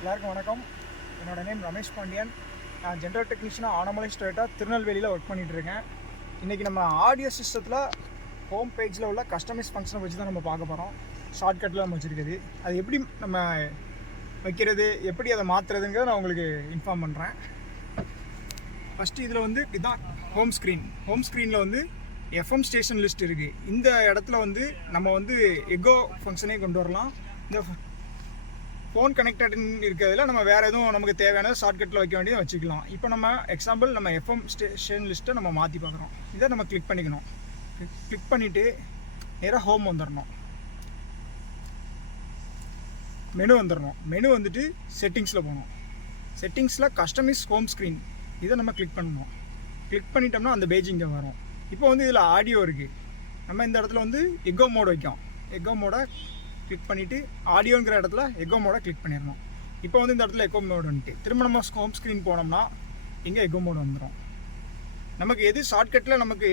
எல்லாருக்கும் வணக்கம். என்னோட நேம் ரமேஷ் பாண்டியன். நான் ஜென்ரல் டெக்னீஷியனாக ஆனமலைஸ் டொயோட்டா திருநெல்வேலியில் ஒர்க் பண்ணிகிட்ருக்கேன். இன்றைக்கி நம்ம ஆடியோ சிஸ்டத்தில் ஹோம் பேஜில் உள்ள கஸ்டமைஸ் ஃபங்க்ஷனை வச்சு தான் நம்ம பார்க்க போகிறோம். ஷார்ட்கட்டில் நம்ம வச்சுருக்குது. அது எப்படி நம்ம வைக்கிறது, எப்படி அதை மாற்றுறதுங்கிறத நான் உங்களுக்கு இன்ஃபார்ம் பண்ணுறேன். ஃபஸ்ட்டு இதில் வந்து இதுதான் ஹோம் ஸ்க்ரீன். ஹோம் ஸ்க்ரீனில் வந்து எஃப்எம் ஸ்டேஷன் லிஸ்ட் இருக்குது. இந்த இடத்துல வந்து நம்ம வந்து எக்கோ ஃபங்க்ஷனே கொண்டு வரலாம். இந்த ஃபோன் கனெக்டட்னு இருக்கிறதுல நம்ம வேறு எதுவும் நமக்கு தேவையான ஷார்ட்கட்டில் வைக்க வேண்டியதை வச்சுக்கலாம். இப்போ நம்ம எக்ஸாம்பிள் நம்ம எஃப்எம் ஸ்டேஷன் லிஸ்ட்டை நம்ம மாற்றி பார்க்குறோம். இதை நம்ம கிளிக் பண்ணிக்கணும். கிளிக் பண்ணிவிட்டு நேராக ஹோம் வந்துடணும். மெனு வந்துடணும். மெனு வந்துட்டு செட்டிங்ஸில் போகணும். செட்டிங்ஸில் கஸ்டமைஸ் ஹோம் ஸ்க்ரீன் இதை நம்ம கிளிக் பண்ணணும். கிளிக் பண்ணிட்டோம்னா அந்த பேஜ் இங்கே வரும். இப்போ வந்து இதில் ஆடியோ இருக்குது. நம்ம இந்த இடத்துல வந்து எக்கோ மோட் வைக்கும். எக்கோ மோடை கிளிக் பண்ணிவிட்டு ஆடியோங்கிற இடத்துல எக்கோ மோடை கிளிக் பண்ணிடணும். இப்போ வந்து இந்த இடத்துல எக்கோ மோடு வந்துட்டு திரும்ப நம்ம ஹோம் ஸ்க்ரீன் போனோம்னா இங்கே எக்கோ மோடு வந்துடும். நமக்கு எது ஷார்ட்கட்டில் நமக்கு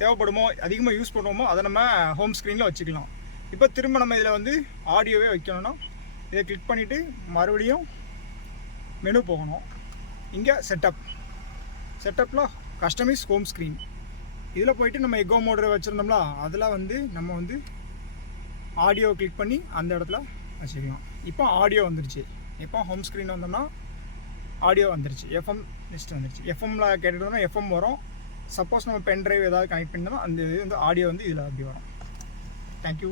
தேவைப்படுமோ, அதிகமாக யூஸ் பண்ணுவோமோ அதை நம்ம ஹோம் ஸ்க்ரீனில் வச்சுக்கலாம். இப்போ திரும்ப நம்ம இதில் வந்து ஆடியோவே வைக்கணும்னா இதை கிளிக் பண்ணிவிட்டு மறுபடியும் மெனு போகணும். இங்கே செட்டப்பில் கஸ்டமைஸ் ஹோம் ஸ்க்ரீன் இதில் போயிட்டு நம்ம எக்கோ மோடு வச்சுருந்தோம்ல அதில் வந்து நம்ம வந்து ஆடியோ கிளிக் பண்ணி அந்த இடத்துல வச்சுக்கலாம். இப்போ ஆடியோ வந்துருச்சு. இப்போ ஹோம் ஸ்க்ரீன் வந்தோம்னா ஆடியோ வந்துருச்சு. எஃப்எம் லிஸ்ட் வந்துருச்சு. எஃப்எம்மில் கேட்டுட்டோம்னா எஃப்எம் வரும். சப்போஸ் நம்ம பென் ட்ரைவ் ஏதாவது கனெக்ட் பண்ணோம்னா அந்த இது வந்து ஆடியோ வந்து இதில் அப்படி வரும். தேங்க்யூ.